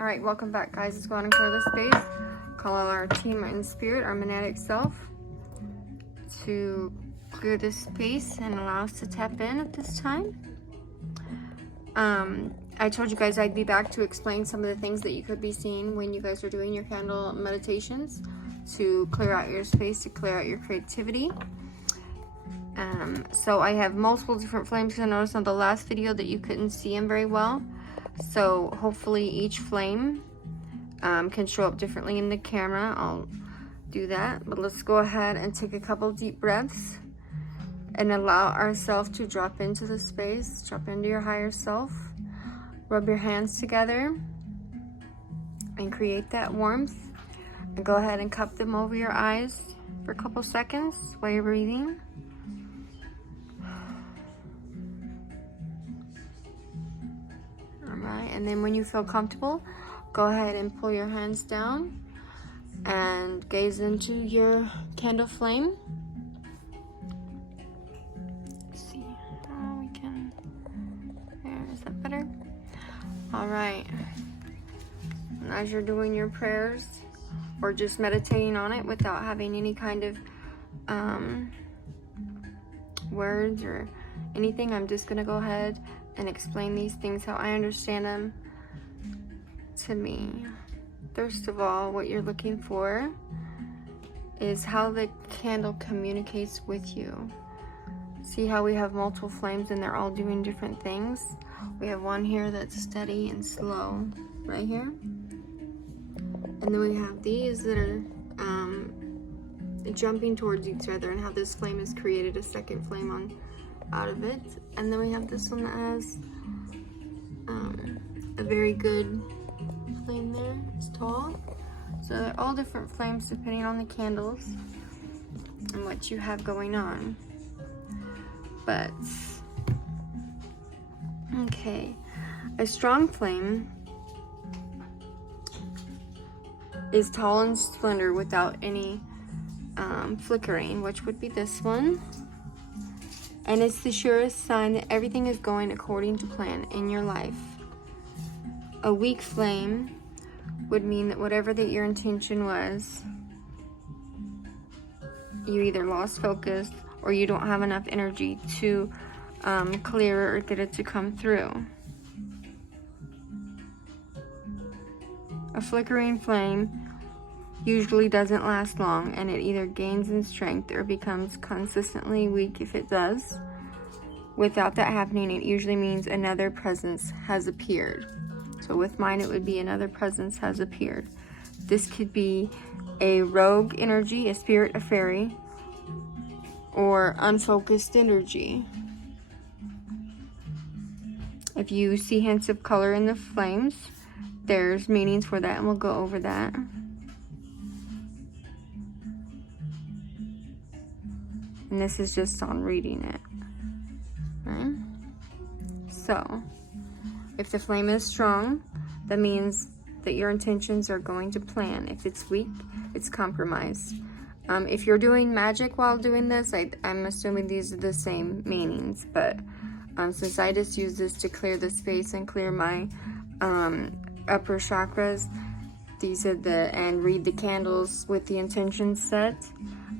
All right, welcome back, guys. Let's go on and clear the space. Call out our team in spirit, our monadic self, to clear this space and allow us to tap in at this time. I told you guys I'd be back to explain some of the things that you could be seeing when you guys are doing your candle meditations to clear out your space, to clear out your creativity. So I have multiple different flames. I noticed on the last video that you couldn't see them very well. So hopefully each flame can show up differently in the camera. I'll do that. But let's go ahead and take a couple deep breaths and allow ourselves to drop into the space, drop into your higher self. Rub your hands together and create that warmth. And go ahead and cup them over your eyes for a couple seconds while you're breathing. Alright, and then when you feel comfortable, go ahead and pull your hands down and gaze into your candle flame. Let's see how we can. There, is that better? Alright. And as you're doing your prayers or just meditating on it without having any kind of words or anything, I'm just gonna go ahead and explain these things how I understand them to me. First of all, what you're looking for is how the candle communicates with you. See how we have multiple flames and they're all doing different things? We have one here that's steady and slow, right here. And then we have these that are jumping towards each other, and how this flame has created a second flame out of it. And then we have this one that has a very good flame there. It's tall. So they're all different flames depending on the candles and what you have going on. But okay, a strong flame is tall and slender without any flickering, which would be this one. And it's the surest sign that everything is going according to plan in your life. A weak flame would mean that whatever that your intention was, you either lost focus or you don't have enough energy to clear or get it to come through. A flickering flame usually doesn't last long, and it either gains in strength or becomes consistently weak if it does. Without that happening, it usually means another presence has appeared. So with mine, it would be another presence has appeared. This could be a rogue energy, a spirit, a fairy, or unfocused energy. If you see hints of color in the flames, there's meanings for that, and we'll go over that. And this is just on reading it. Right? So, if the flame is strong, that means that your intentions are going to plan. If it's weak, it's compromised. If you're doing magic while doing this, I'm assuming these are the same meanings. But since I just use this to clear the space and clear my upper chakras, these are and read the candles with the intentions set.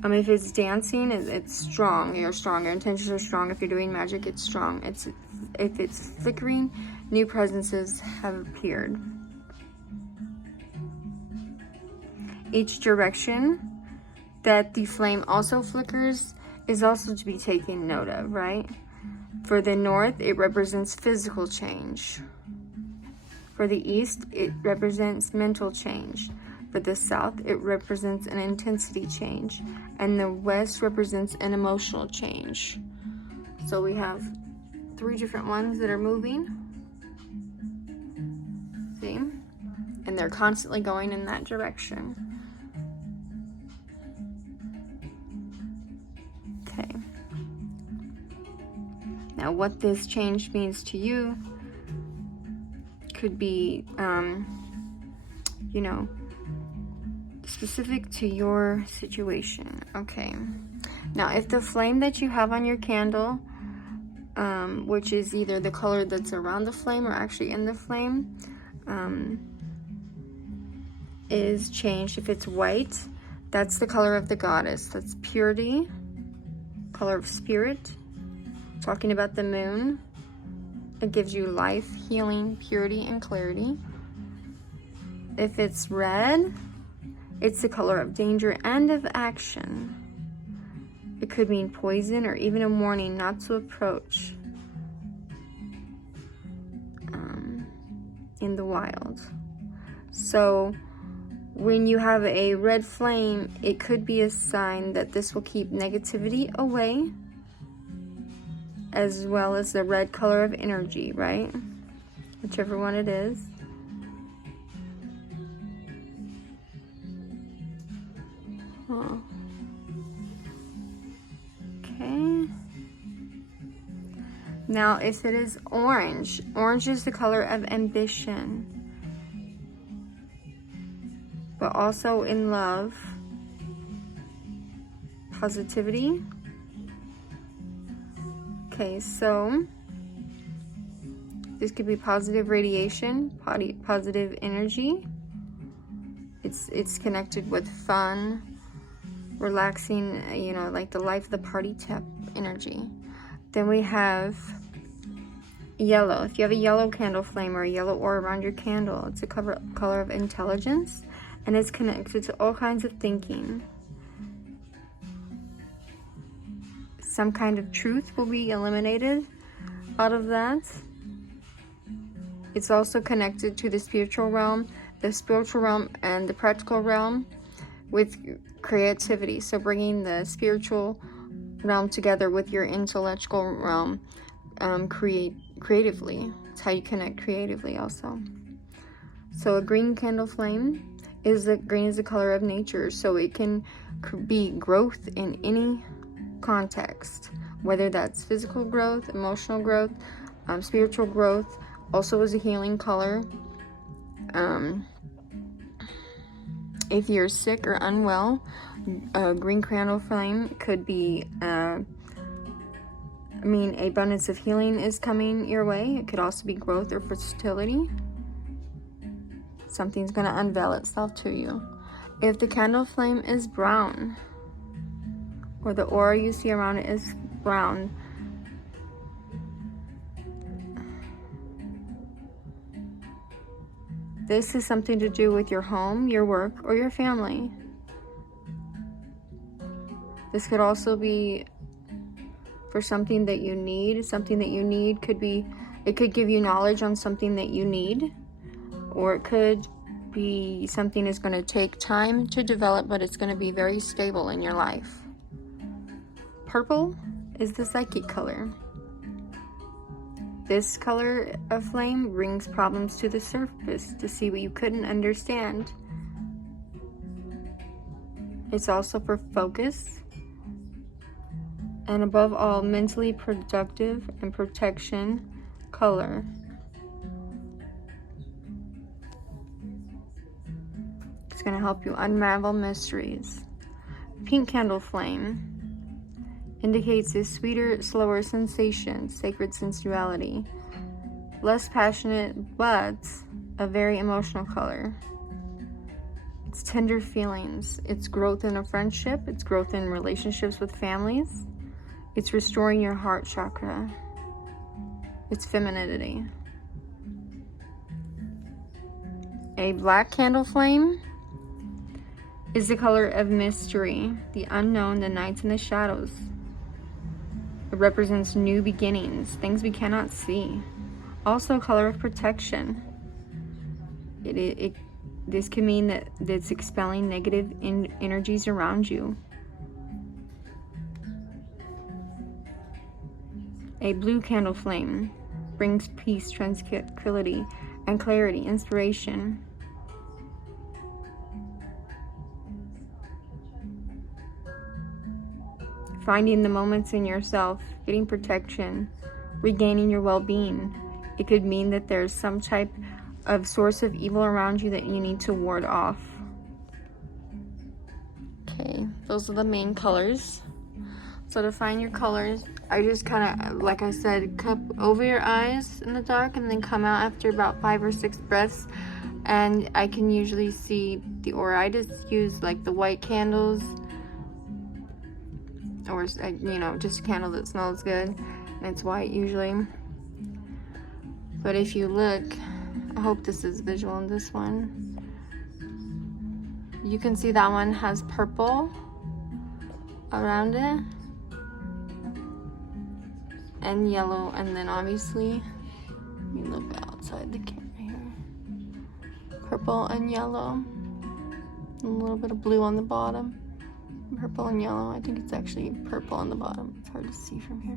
If it's dancing, it's strong. You're strong. Your intentions are strong. If you're doing magic, it's strong. If it's flickering, new presences have appeared. Each direction that the flame also flickers is also to be taken note of, right? For the north, it represents physical change. For the east, it represents mental change. For the south, it represents an intensity change. And the west represents an emotional change. So we have 3 different ones that are moving. See? And they're constantly going in that direction. Okay. Now what this change means to you could be, specific to your situation. Okay. Now, if the flame that you have on your candle, which is either the color that's around the flame or actually in the flame, is changed. If it's white, that's the color of the goddess. That's purity, color of spirit. Talking about the moon, it gives you life, healing, purity, and clarity. If it's red, it's the color of danger and of action. It could mean poison or even a warning not to approach in the wild. So when you have a red flame, it could be a sign that this will keep negativity away, as well as the red color of energy, right? Whichever one it is. Oh. Okay. Now, if it is orange, orange is the color of ambition, but also in love, positivity. Okay, so this could be positive radiation, positive energy. It's connected with fun, relaxing, you know, like the life of the party type energy. Then we have yellow. If you have a yellow candle flame or a yellow aura around your candle, it's a color of intelligence, and it's connected to all kinds of thinking. Some kind of truth will be eliminated out of that. It's also connected to the spiritual realm and the practical realm with creativity. So bringing the spiritual realm together with your intellectual realm, creatively. It's how you connect creatively also. So a green candle flame green is the color of nature, so it can be growth in any context, whether that's physical growth, emotional growth, spiritual growth. Also is a healing color. If you're sick or unwell, a green candle flame could be abundance of healing is coming your way. It could also be growth or fertility. Something's going to unveil itself to you. If the candle flame is brown, or the aura you see around it is brown, this is something to do with your home, your work, or your family. This could also be for something that you need. Something that you need could be, it could give you knowledge on something that you need, or it could be something that's going to take time to develop, but it's going to be very stable in your life. Purple is the psychic color. This color of flame brings problems to the surface to see what you couldn't understand. It's also for focus, and above all, mentally productive and protection color. It's going to help you unravel mysteries. Pink candle flame indicates a sweeter, slower sensation, sacred sensuality, less passionate, but a very emotional color. It's tender feelings. It's growth in a friendship. It's growth in relationships with families. It's restoring your heart chakra. It's femininity. A black candle flame is the color of mystery, the unknown, the nights and the shadows. It represents new beginnings, things we cannot see. Also a color of protection. This can mean that it's expelling negative energies around you. A blue candle flame brings peace, tranquility, and clarity, inspiration. Finding the moments in yourself, getting protection, regaining your well-being. It could mean that there's some type of source of evil around you that you need to ward off. Okay, those are the main colors. So to find your colors, I just kind of, like I said, cup over your eyes in the dark and then come out after about 5 or 6 breaths and I can usually see the aura. I just use like the white candles, or you know, just a candle that smells good, and it's white usually. But if you look, I hope this is visual in this one, you can see that one has purple around it and yellow, and then obviously, let me look outside the camera here, purple and yellow, and a little bit of blue on the bottom, purple and yellow. I think it's actually purple on the bottom, it's hard to see from here.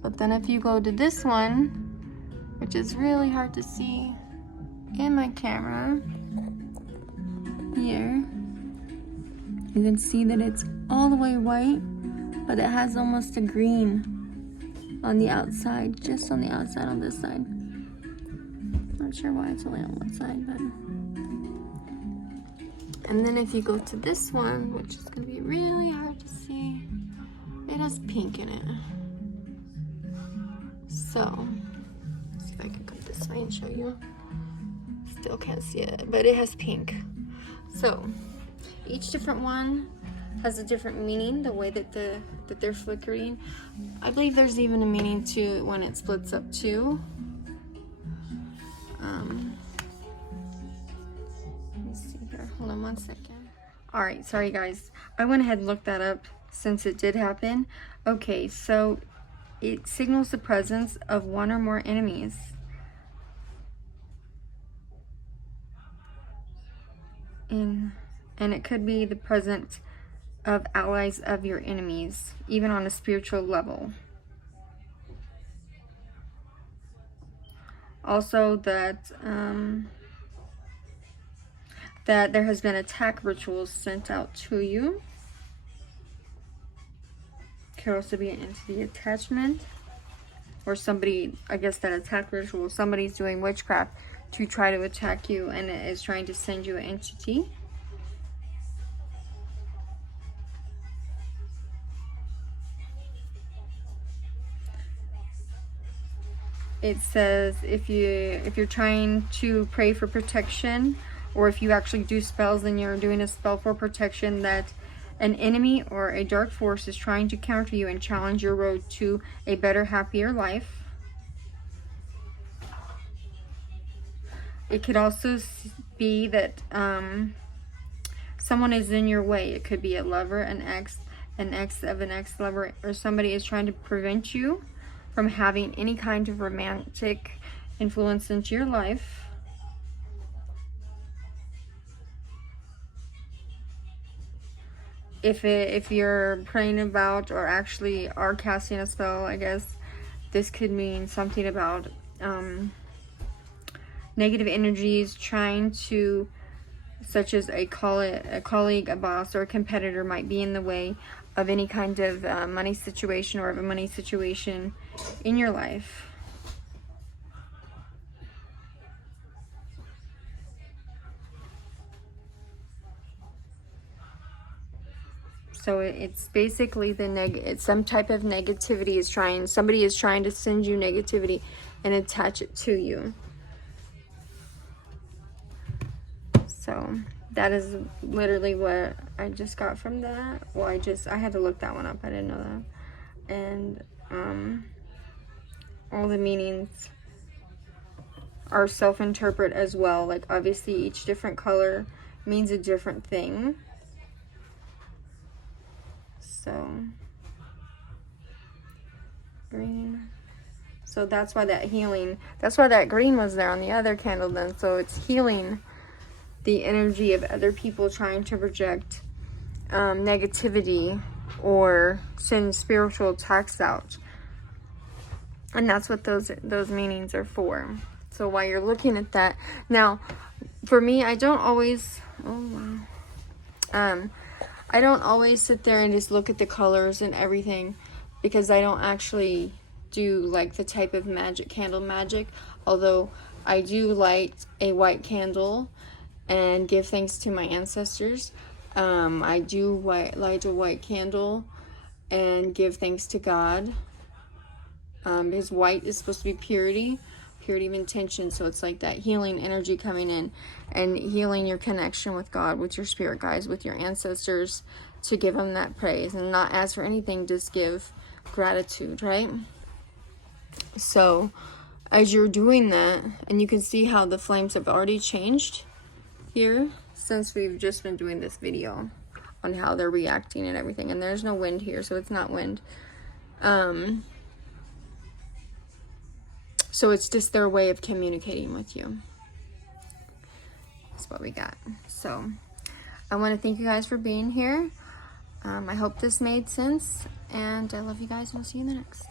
But then if you go to this one, which is really hard to see in my camera, here, you can see that it's all the way white, but it has almost a green on the outside, just on the outside on this side. Not sure why it's only on one side, but. And then if you go to this one, which is gonna be really hard to see, it has pink in it. So, let's see if I can come this way and show you. Still can't see it, but it has pink. So, each different one has a different meaning, the way that they're flickering. I believe there's even a meaning to it when it splits up too. Let me see here. Hold on one second. Alright, sorry guys. I went ahead and looked that up since it did happen. Okay, so it signals the presence of one or more enemies. And it could be the presence of allies of your enemies, even on a spiritual level. Also that that there has been attack rituals sent out to you. Could also be an entity attachment, or somebody, I guess that attack ritual, somebody's doing witchcraft to try to attack you, and it is trying to send you an entity. It says if you're trying to pray for protection, or if you actually do spells and you're doing a spell for protection, that an enemy or a dark force is trying to counter you and challenge your road to a better, happier life. It could also be that someone is in your way. It could be a lover, an ex of an ex-lover, or somebody is trying to prevent you from having any kind of romantic influence into your life. If you're praying about, or actually are casting a spell, I guess this could mean something about negative energies trying to, such as a colleague, a boss, or a competitor might be in the way of any kind of money situation, or of a money situation in your life. So it's basically it's some type of negativity somebody is trying to send you negativity and attach it to you. So that is literally what I just got from that. Well, I had to look that one up. I didn't know that. And all the meanings are self-interpret as well. Like obviously each different color means a different thing. So green. So that's why that healing, that's why that green was there on the other candle then. So it's healing the energy of other people trying to project negativity or send spiritual attacks out. And that's what those meanings are for. So while you're looking at that, now for me, I don't always, I don't always sit there and just look at the colors and everything, because I don't actually do like the type of candle magic, although I do light a white candle and give thanks to my ancestors. I do light a white candle and give thanks to God, because white is supposed to be purity. period of intention. So it's like that healing energy coming in and healing your connection with God, with your spirit guides, with your ancestors, to give them that praise and not ask for anything, just give gratitude, right? So as you're doing that, and you can see how the flames have already changed here since we've just been doing this video on how they're reacting and everything. And there's no wind here, so it's not wind. So it's just their way of communicating with you. That's what we got. So I want to thank you guys for being here. I hope this made sense, and I love you guys, and I'll see you in the next.